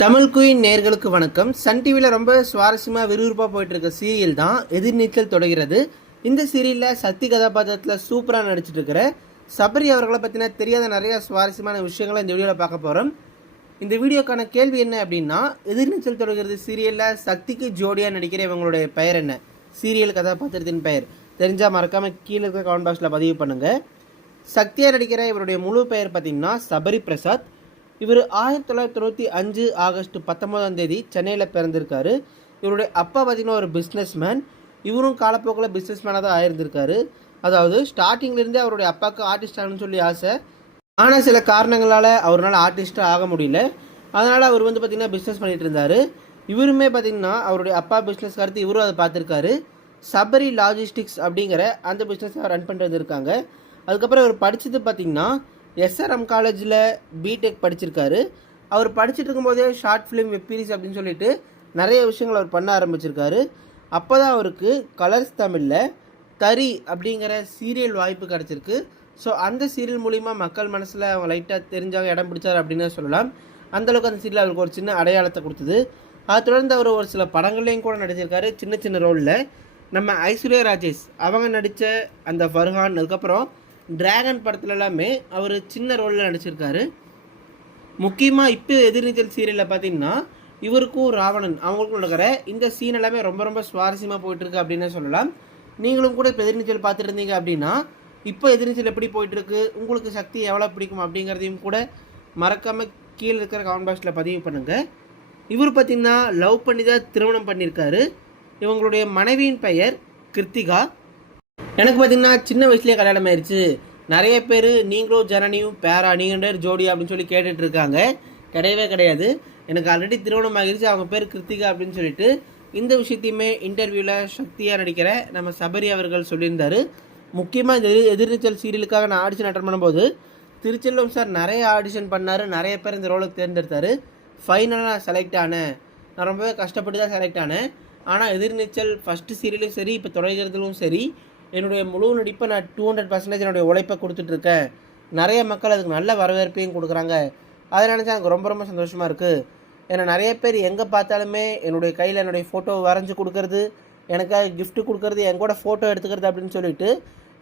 Tamil queen நேர்களுக்கு வணக்கம். Sun டிவியில் ரொம்ப சுவாரஸ்யமாக விறுவிறுப்பாக போயிட்டு இருக்க சீரியல் தான் எதிர்நீச்சல் தொடங்கிறது. இந்த சீரியலில் சக்தி கதாபாத்திரத்தில் சூப்பராக நடிச்சிட்டு இருக்கிற சபரி அவர்களை பற்றின தெரியாத நிறைய சுவாரஸ்யமான விஷயங்களை இந்த வீடியோவில் பார்க்க போகிறோம். இந்த வீடியோக்கான கேள்வி என்ன அப்படின்னா, எதிர்நீச்சல் தொடங்கிறது சீரியலில் சக்திக்கு ஜோடியாக நடிக்கிற இவங்களுடைய பெயர் என்ன? சீரியல் கதாபாத்திரத்தின் பெயர் தெரிஞ்சால் மறக்காமல் கீழே இருக்கிற கமெண்ட் பாக்ஸில் பதிவு பண்ணுங்கள். சக்தியாக நடிக்கிற இவருடைய முழு பெயர் பார்த்திங்கன்னா சபரி பிரசாத். இவர் 1995 ஆகஸ்ட் 19 சென்னையில் பிறந்திருக்காரு. இவருடைய அப்பா பார்த்திங்கன்னா ஒரு பிஸ்னஸ்மேன். இவரும் காலப்போக்கில் பிஸ்னஸ்மேனாக தான் ஆயிருந்திருக்காரு. அதாவது ஸ்டார்டிங்லேருந்தே அவருடைய அப்பாவுக்கு ஆர்டிஸ்ட் ஆகணும்னு சொல்லி ஆசை. ஆனால் சில காரணங்களால் அவரால் ஆர்டிஸ்ட்டாக ஆக முடியல. அதனால் அவர் பார்த்திங்கன்னா பிஸ்னஸ் பண்ணிகிட்டு இருந்தார். இவருமே பார்த்திங்கன்னா அவருடைய அப்பா பிஸ்னஸ் கருத்து இவரும் அதை பார்த்துருக்காரு. சபரி லாஜிஸ்டிக்ஸ் அப்படிங்கிற அந்த பிஸ்னஸை ரன் பண்ணிட்டு வந்திருக்காங்க. அதுக்கப்புறம் அவர் படித்தது பார்த்திங்கன்னா எஸ்ஆர்எம் காலேஜில் பிடெக் படிச்சிருக்காரு. அவர் படிச்சுட்டு இருக்கும்போதே ஷார்ட் ஃபிலிம் வெப்சீரிஸ் அப்படின்னு சொல்லிட்டு நிறைய விஷயங்கள் அவர் பண்ண ஆரம்பிச்சிருக்காரு. அப்போ தான் அவருக்கு கலர்ஸ் தமிழில் தரி அப்படிங்கிற சீரியல் வாய்ப்பு கிடச்சிருக்கு. ஸோ அந்த சீரியல் மூலிமா மக்கள் மனசில் அவங்க லைட்டாக தெரிஞ்சாங்க, இடம் பிடிச்சார் அப்படின்னு சொல்லலாம். அந்தளவுக்கு அந்த சீரியல் அவருக்கு ஒரு சின்ன அடையாளத்தை கொடுத்தது. அதை தொடர்ந்து அவர் ஒரு சில படங்கள்லேயும் கூட நடிச்சிருக்காரு, சின்ன சின்ன ரோலில். நம்ம ஐஸ்வர்யா ராஜேஷ் அவங்க நடித்த அந்த ஃபர்ஹான், அதுக்கப்புறம் டிராகன் படத்துல எல்லாமே அவர் சின்ன ரோலில் நடிச்சிருக்காரு. முக்கியமாக இப்போ எதிர்நீச்சல் சீரியலில் பார்த்தீங்கன்னா இவருக்கும் ராவணன் அவங்களுக்கும் நடக்கிற இந்த சீன் எல்லாமே ரொம்ப ரொம்ப சுவாரஸ்யமாக போயிட்டுருக்கு அப்படின்னு சொல்லலாம். நீங்களும் கூட இப்போ எதிர்நீச்சல் பார்த்துட்டு இருந்தீங்க அப்படின்னா இப்போ எதிர்நீச்சல் எப்படி போயிட்டுருக்கு, உங்களுக்கு சக்தி எவ்வளோ பிடிக்கும் அப்படிங்கிறதையும் கூட மறக்காமல் கீழே இருக்கிற கமெண்ட் பாக்ஸில் பதிவு பண்ணுங்கள். இவர் பார்த்திங்கன்னா லவ் பண்ணி தான் திருமணம் பண்ணியிருக்காரு. இவங்களுடைய மனைவியின் பெயர் கிருத்திகா. எனக்கு பார்த்திங்கன்னா சின்ன வயசுலேயே கல்யாணம் ஆயிடுச்சு. நிறைய பேர் நீங்களும் ஜனனியும் பேரா நீங்கள் ஜோடி அப்படின்னு சொல்லி கேட்டுட்டு இருக்காங்க. கிடையவே கிடையாது. எனக்கு ஆல்ரெடி திருமணம் ஆகிடுச்சு. அவங்க பேர் கிருத்திகா அப்படின்னு சொல்லிட்டு இந்த விஷயத்தையுமே இன்டர்வியூவில் சக்தியாக நடிக்கிற நம்ம சபரி அவர்கள் சொல்லியிருந்தார். முக்கியமாக இந்த எதிர்நீச்சல் சீரியலுக்காக நான் ஆடிஷன் அட்டன் பண்ணும்போது திருச்செல்வம் சார் நிறைய ஆடிஷன் பண்ணார். நிறைய பேர் இந்த ரோலுக்கு தேர்ந்தெடுத்தார். ஃபைனலாக நான் செலக்ட் ஆனேன். நான் ரொம்பவே கஷ்டப்பட்டு தான் செலக்ட் ஆனேன். ஆனால் எதிர்நீச்சல் ஃபஸ்ட்டு சீரியலும் சரி, இப்போ தொடங்கிறதுலும் சரி, என்னுடைய முழு நடிப்பை நான் 200% என்னுடைய உழைப்பை கொடுத்துட்ருக்கேன். நிறைய மக்கள் அதுக்கு நல்ல வரவேற்பையும் கொடுக்குறாங்க. அதை நினச்சா எனக்கு ரொம்ப ரொம்ப சந்தோஷமாக இருக்குது. ஏன்னா நிறைய பேர் எங்கே பார்த்தாலுமே என்னுடைய கையில் என்னுடைய ஃபோட்டோ வரைஞ்சி கொடுக்கறது, எனக்காக கிஃப்ட்டு கொடுக்கறது, என் கூட ஃபோட்டோ எடுத்துக்கிறது அப்படின்னு சொல்லிட்டு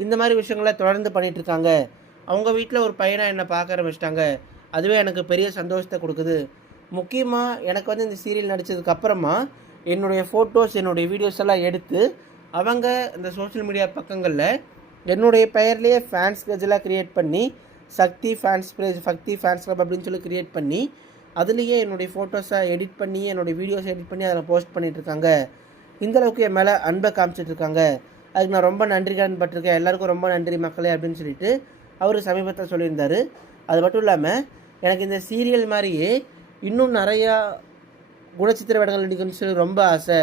இந்த மாதிரி விஷயங்களை தொடர்ந்து பண்ணிகிட்ருக்காங்க. அவங்க வீட்டில் ஒரு பையனாக என்னை பார்க்க ஆரம்பிச்சிட்டாங்க. அதுவே எனக்கு பெரிய சந்தோஷத்தை கொடுக்குது. முக்கியமாக எனக்கு இந்த சீரியல் நடித்ததுக்கப்புறமா என்னுடைய ஃபோட்டோஸ், என்னுடைய வீடியோஸ் எல்லாம் எடுத்து அவங்க இந்த சோஷியல் மீடியா பக்கங்களில் என்னுடைய பெயர்லேயே ஃபேன்ஸ் பேஜெல்லாம் க்ரியேட் பண்ணி சக்தி ஃபேன்ஸ் பேஜ், சக்தி ஃபேன்ஸ் கிளப் அப்படின்னு சொல்லி க்ரியேட் பண்ணி அதுலேயே என்னுடைய ஃபோட்டோஸை எடிட் பண்ணி என்னுடைய வீடியோஸை எடிட் பண்ணி அதில் போஸ்ட் பண்ணிகிட்ருக்காங்க. இந்தளவுக்கு என் மேலே அன்பை காமிச்சிட்ருக்காங்க. அதுக்கு நான் ரொம்ப நன்றி கடன் பட்டிருக்கேன். எல்லாருக்கும் ரொம்ப நன்றி மக்களே அப்படின்னு சொல்லிட்டு அவர் சமீபத்தில் சொல்லியிருந்தார். அது மட்டும் இல்லாமல் எனக்கு இந்த சீரியல் மாதிரியே இன்னும் நிறையா குணச்சித்திர வேடங்கள் நடிக்கணும்னு சொல்லி ரொம்ப ஆசை.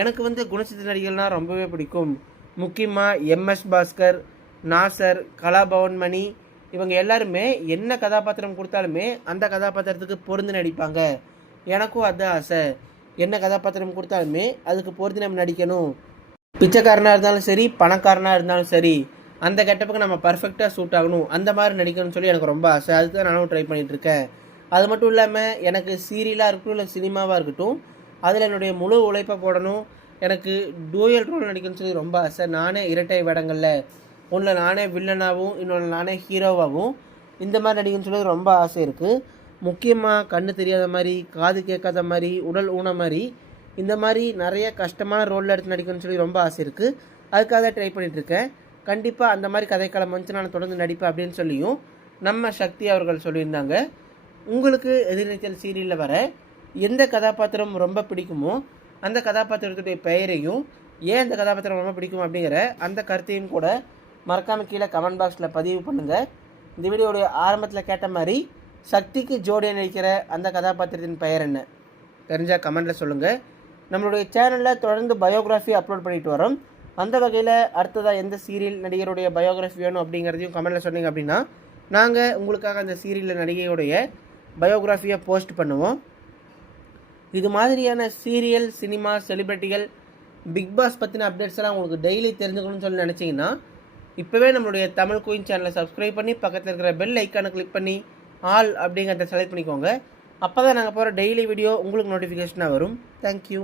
எனக்கு குணச்சித்திர நடிகர்கள்னால் ரொம்பவே பிடிக்கும். முக்கியமாக எம்எஸ் பாஸ்கர், நாசர், கலாபவன் மணி இவங்க எல்லாருமே என்ன கதாபாத்திரம் கொடுத்தாலுமே அந்த கதாபாத்திரத்துக்கு பொருந்து நடிப்பாங்க. எனக்கும் அதுதான் ஆசை. என்ன கதாபாத்திரம் கொடுத்தாலுமே அதுக்கு பொருந்து நம்ம நடிக்கணும். பிச்சைக்காரனாக இருந்தாலும் சரி, பணக்காரனாக இருந்தாலும் சரி, அந்த கெட்டப்புக்கு நம்ம பர்ஃபெக்டாக சூட் ஆகணும், அந்த மாதிரி நடிக்கணும்னு சொல்லி எனக்கு ரொம்ப ஆசை. அதுக்கு தான் நானும் ட்ரை பண்ணிகிட்ருக்கேன். அது மட்டும் இல்லாமல் எனக்கு சீரியலாக இருக்கட்டும் இல்லை சினிமாவாக இருக்கட்டும், அதில் என்னுடைய முழு உழைப்பை போடணும். எனக்கு டூயல் ரோல் நடிக்கணும்னு சொல்லி ரொம்ப ஆசை. நானே இரட்டை வேடங்களில், ஒன்றில் நானே வில்லனாகவும் இன்னொன்று நானே ஹீரோவாகவும் இந்த மாதிரி நடிக்கணும்னு சொல்லி ரொம்ப ஆசை இருக்குது. முக்கியமாக கண்ணு தெரியாத மாதிரி, காது கேட்காத மாதிரி, உடல் ஊன மாதிரி, இந்த மாதிரி நிறைய கஷ்டமான ரோலில் எடுத்து நடிக்கணும்னு சொல்லி ரொம்ப ஆசை இருக்குது. அதுக்காக ட்ரை பண்ணிகிட்ருக்கேன். கண்டிப்பாக அந்த மாதிரி கதைக்களம் வந்துச்சு நான் தொடர்ந்து நடிப்பேன் அப்படின்னு சொல்லியும் நம்ம சக்தி அவர்கள் சொல்லியிருந்தாங்க. உங்களுக்கு எதிர்நீச்சல் சீரியலில் வர எந்த கதாபாத்திரம் ரொம்ப பிடிக்குமோ அந்த கதாபாத்திரத்துடைய பெயரையும் ஏன் அந்த கதாபாத்திரம் ரொம்ப பிடிக்கும் அப்படிங்கிற அந்த கருத்தையும் கூட மறக்காமல் கீழே கமெண்ட் பாக்ஸில் பதிவு பண்ணுங்கள். இந்த வீடியோடைய ஆரம்பத்தில் கேட்ட மாதிரி சக்திக்கு ஜோடியாக நடிக்கிற அந்த கதாபாத்திரத்தின் பெயர் என்ன தெரிஞ்சால் கமெண்ட்டில் சொல்லுங்கள். நம்மளுடைய சேனலில் தொடர்ந்து பயோகிராஃபி அப்லோட் பண்ணிட்டு வரோம். அந்த வகையில் அடுத்ததாக எந்த சீரியல் நடிகருடைய பயோகிராஃபி வேணும் அப்படிங்கிறதையும் கமெண்ட்டில் சொன்னீங்க அப்படின்னா நாங்கள் உங்களுக்காக அந்த சீரியல் நடிகையுடைய பயோகிராஃபியை போஸ்ட் பண்ணுவோம். இது மாதிரியான சீரியல், சினிமா, செலிப்ரிட்டிகள், பிக் பாஸ் பற்றின அப்டேட்ஸ் எல்லாம் உங்களுக்கு டெய்லி தெரிஞ்சுக்கணும்னு சொல்லி நினச்சிங்கன்னா இப்போவே நம்மளுடைய தமிழ் குயின் சேனலை சப்ஸ்கிரைப் பண்ணி பக்கத்தில் இருக்கிற பெல் ஐக்கானை கிளிக் பண்ணி ஆல் அப்படிங்கிறத செலக்ட் பண்ணிக்கோங்க. அப்போ தான் நாங்கள் போகிற டெய்லி வீடியோ உங்களுக்கு நோட்டிஃபிகேஷனாக வரும். தேங்க்யூ.